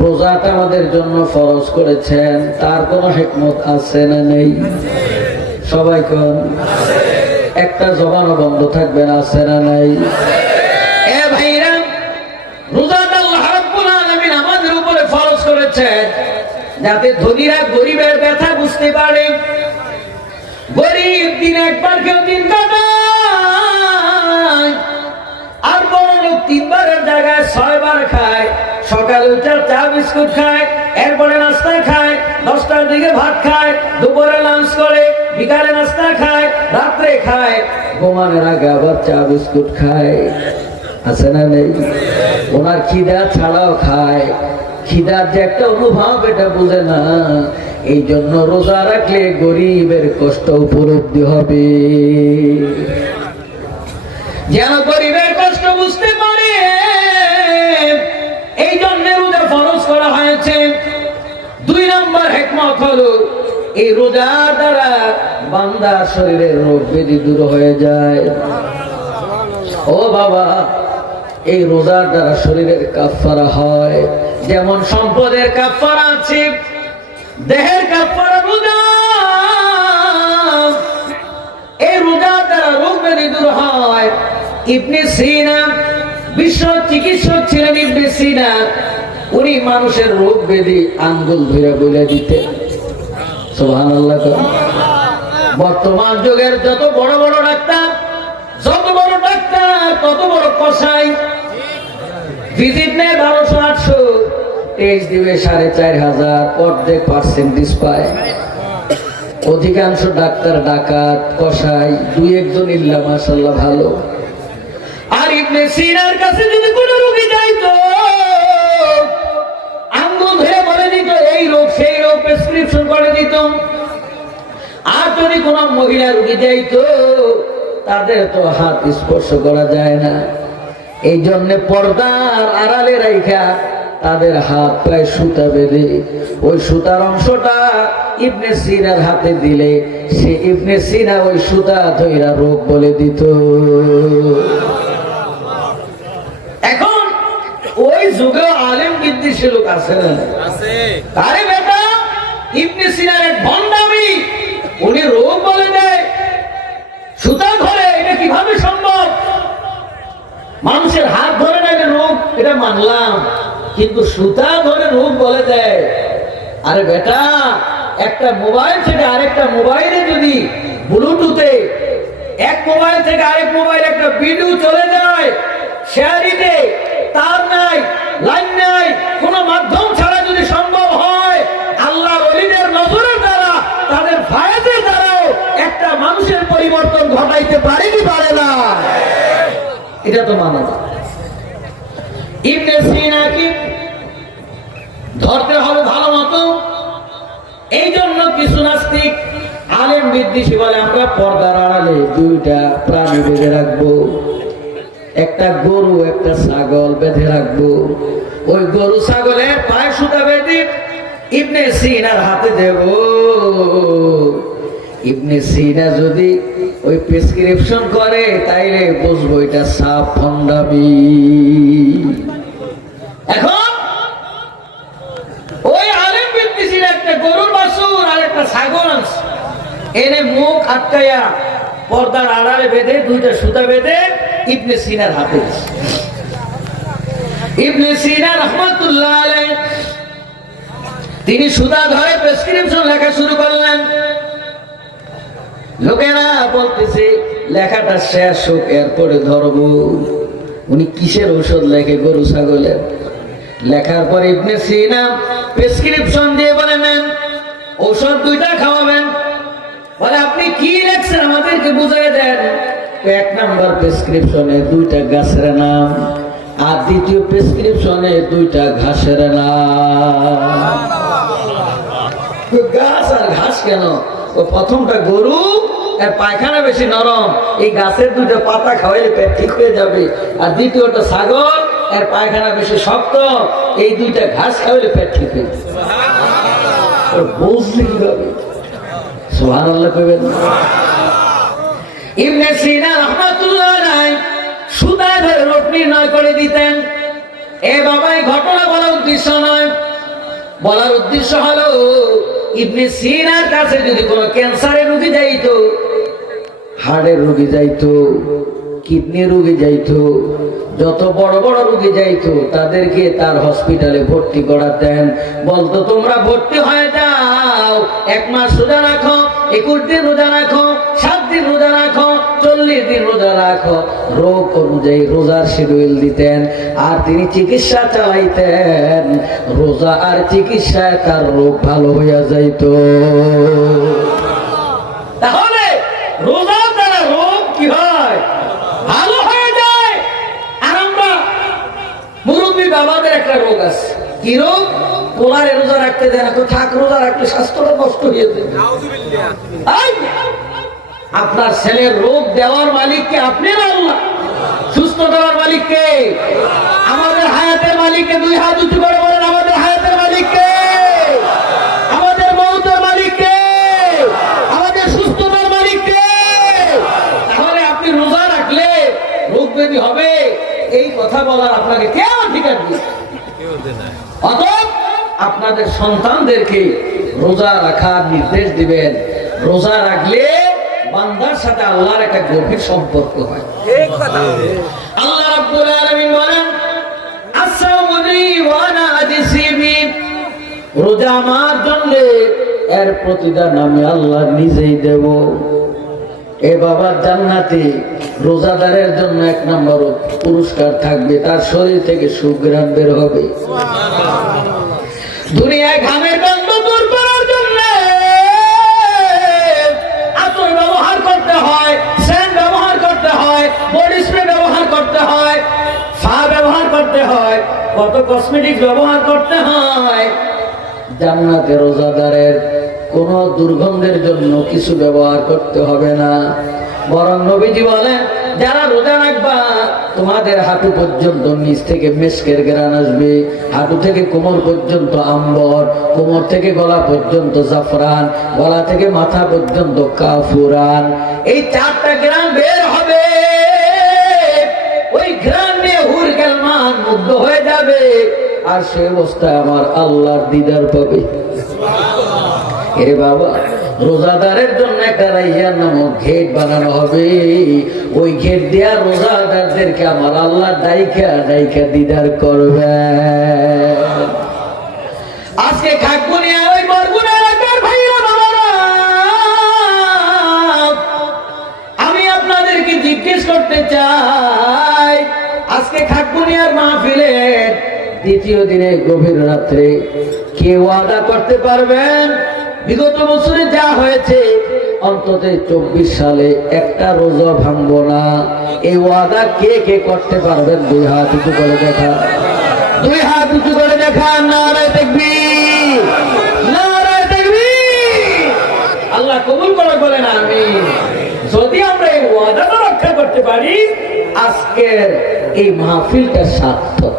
রোজাটা আমাদের জন্য ফরজ করেছেন, তার কোনো হেকমত আছে না নেই? সবাই কোন, একটা জবানও বন্ধ থাকবে না, আছে না নাই? যাতে ধনীরা গরিবের ব্যথা বুঝতে পারে। গরিব দিন একবার কেউ দিন ছয়বার খায়, সকালে উঠে চা বিস্কুট খায়, এরপরে নাস্তা খায়, দশটার দিকে ভাত খায়, দুপুরে লাঞ্চ করে, বিকালে নাস্তা খায়, রাত্রে খায়, ঘুমানোর আগে আবার চা বিস্কুট খায়। আছে না নেই? ওনার খিদা ছাড়াও খায়। খিদার যে একটা অনুভব, এটা বুঝে না। এই জন্য রোজা রাখলে গরিবের কষ্ট উপলব্ধি হবে। যেন গরিবের হেকমত হলো, এই রোজার দ্বারা বান্দার শরীরের রোগ ব্যাধি দূর হয়ে যায়। ও বাবা, এই রোজার দ্বারা শরীরের কাফারা হয়। যেমন সম্পদের কাফারা আছে, দেহের কাফারা রোজা। এই রোজার দ্বারা রোগ ব্যাধি দূর হয়। ইবনে সিনা, বিশ্ব চিকিৎসক ছিলেন ইবনে সিনা। উনি মানুষের রোগ ব্যাধি আঙ্গুল ধরে বলে দিতে বর্তমান যুগের যত বড় বড় ডাক্তার, যত বড় ডাক্তার, তত বড় কষাই ভিজিট বারোশো আটশো দিবে সাড়ে চার হাজার, অর্ধেক পার্সেন্টেজ পায়। অধিকাংশ ডাক্তার ডাকাত কষাই দুই একজন ইল্লা মাসাল্লাহ ভালো। আর ইবনে সিনার কাছে যদি কোনো রোগী যাইতো ধরে বলে দিত, এই রোগ, সেই রোগ প্রেসক্রিপশন করে দিত। আর যদি মহিলা রোগী যাইতো, তাদের তো হাত স্পর্শ করা যায় না। এই জন্য পর্দার আড়ালে রাইখা তাদের হাত প্রায় সুতা বেঁধে, ওই সুতার অংশটা ইবনে সিনার হাতে দিলে, সে ইবনে সিনা ওই সুতা ধৈরা রোগ বলে দিত এখন ওই যুগে আলেম বিদ্বেষী লোক আছে না? আরে বেটা ইবনে সিনার এক ভণ্ডামি উনি রোগ বলে দেয় সুতা ধরে এটা কীভাবে সম্ভব? মানুষের হাত ধরে না এটা রোগ এটা মানলাম। কিন্তু সুতা ধরে রোগ বলে দেয় আরে বেটা একটা মোবাইল থেকে আরেকটা মোবাইলে যদি ব্লুটুথে এক মোবাইল থেকে আরেক মোবাইল একটা ভিডিও চলে যায় শেয়ারিতে তার নাই লাইন নাই কোনো মাধ্যম ছাড়া যদি সম্ভব হয় আল্লাহ অলিদের নজরের দ্বারা তাদের ফায়াতের দ্বারাও একটা মানুষের পরিবর্তন ঘটাইতে পারে কি পারে না এটা তো মানো না ইবনে সিনাকে ধরতে হবে ভালো মতো? এই জন্য কিছু নাস্তিক আলেম বলে, আমরা পর্দার আড়ালে দুইটা প্রাণী বেঁধে রাখব। একটা গরু, একটা ছাগল বেঁধে রাখব। ওই গরু ছাগলের পায়ে সুতা বেঁধে ইবনে সিনার হাতে দেব। ইবনে সিনা যদি ওই প্রেসক্রিপশন করে, তাইলে বুঝব এটা সাপ ফন্ডাবি এখন ওই আলেম বিদ্বেষীর একটা গরুর বাসুর আর একটা ছাগল আনছে। এনে মুখ আটকাইয়া পর্দার আড়ালে বেঁধে, দুইটা সুতা বেঁধে ইবনে সিনার হাতে। ইবনে সিনা রহমতুল্লাহ আলাই তিনি সুতা ধরে প্রেসক্রিপশন লেখা শুরু করলেন লোকেরা বলতেছে, লেখাটা শেষ হোক, এরপরে ধরবো। উনি কিসের ঔষধ লেখে গরু ছাগলের? লেখার পর ইবনে সিনা প্রেসক্রিপশন দিয়ে বলে নেন ঔষধ দুইটা খাওয়াবেন। বলে, আপনি কি লেখছেন? আমাদেরকে বুঝিয়ে দেন। এক নাম্বার প্রেসক্রিপশনে দুইটা গাছের নাম আর দ্বিতীয় প্রেসক্রিপশনে দুইটা ঘাসের নাম। গাছ আর ঘাস কেন? ও প্রথমটা গরু, এর পায়খানা বেশি নরম। এই গাছের দুটো পাতা খাওয়াইলে পেট ঠিক হয়ে যাবে। আর দ্বিতীয়টা ছাগল, এর পায়খানা বেশি শক্ত। এই দুইটা ঘাস খাওয়াইলে পেট ঠিক হয়ে যাবে। বুঝলি কীভাবে? ঘটনা বলা উদ্দেশ্য নয়। বলার উদ্দেশ্য হলো ইবনে সিনার কাছে যদি ক্যান্সারের রোগী হাড়ের রোগী কিডনি রোগী যত বড় বড় রোগী যাইতো, তাদেরকে তার হসপিটালে ভর্তি করাতেন। বলতো, তোমরা ভর্তি হয়ে যাও, এক মাস রোজা রাখো, একুশ দিন রোজা রাখো, সাত দিন রোজা রাখো চল্লিশ দিন রোজা রাখো। রোগ অনুযায়ী রোজার শিডিউল দিতেন আর তিনি চিকিৎসা চালাইতেন। রোজা আর চিকিৎসায় তার রোগ ভালো হইয়া যাইতো। তাহলে রোজার দ্বারা রোগ কি হয়? ভালো হয়ে যায়। আর আমরা মুরব্বী বাবাদের একটা রোগ আছে। কি রোগ? রোজা রাখতে দেয় না তো থাক রোজা রাখলে স্বাস্থ্যটা নষ্ট হয়ে এই! আপনার ছেলের রোগ দেওয়ার মালিককে আপনি আল্লাহ? সুস্থ করার মালিককে আমাদের হায়াতের মালিককে দুই হাত উঁচু করে বলেন, আমাদের হায়াতের মালিককে আমাদের মৌতের মালিককে আমাদের সুস্থতার মালিককে তাহলে আপনি রোজা রাখলে রোগ ব্যাধি হবে। এই কথা বলার আপনাকে কে অধিকার দিয়েছে? অতএব আপনাদের সন্তানদেরকে রোজা রাখার নির্দেশ দিবেন। রোজা রাখলে বান্দার সাথে আল্লাহর একটা গভীর সম্পর্ক হয়। আল্লাহ রাব্বুল আলামিন বলেন আসসালামু ওয়া আনা আজসি রোজা আমার জন্য এর প্রতিদান আমি আল্লাহ নিজেই দেব। এ বাবা জান্নাতে রোজাদারের জন্য এক নম্বর পুরস্কার থাকবে তার শরীর থেকে সুগ্রাম বের হবে। দুনিয়ায় ঘামের কত কসমেটিক ব্যবহার করতে হয়? জান্নাতে রোজাদারের কোন দুর্গন্ধের জন্য কিছু ব্যবহার করতে হবে না। বরং নবীজি বলেন, যারা রোজা রাখবা, তোমাদের হাঁটু পর্যন্ত নিচ থেকে মেসকের গ্রান আসবে। হাঁটু থেকে কোমর পর্যন্ত আম্বর, কোমর থেকে গলা পর্যন্ত জাফরান, গলা থেকে মাথা পর্যন্ত কাফুরান। এই চারটা গ্রাম বের হবে। মুগ্ধ হয়ে যাবে আর সে অবস্থায় আমার আল্লাহর দিদার পাবে। এ বাবা, রোজাদারের জন্য একটা রাইয়ার নামক ঘেট বানানো হবে। ওই ঘেট দেওয়া রোজাদারদেরকে আমার আল্লাহ দায়িকা দায়িকা দিদার করবে। আজকে খাকুনিয়া ওই বরগুনা এলাকার বাবারা, আমি আপনাদেরকে জিজ্ঞেস করতে চাই আজকে খাকুনিয়ার মাহফিলের দ্বিতীয় দিনে গভীর রাত্রে কে ওয়াদা করতে পারবেন? বিগত বছরে যা হয়েছে, অন্তত চব্বিশ সালে একটা রোজা ভাঙবো না। এই ওয়াদা কে কে করতে পারবেন? দুই হাত উঁচু করে দেখা। দুই হাত উঁচু করে দেখা, নারায় দেখবি নারায় দেখবি আল্লাহ কবুল করে বলেন আমি যদি আমরা এই ওয়াদাটা রক্ষা করতে পারি, আজকের এই মাহফিলটা সার্থক।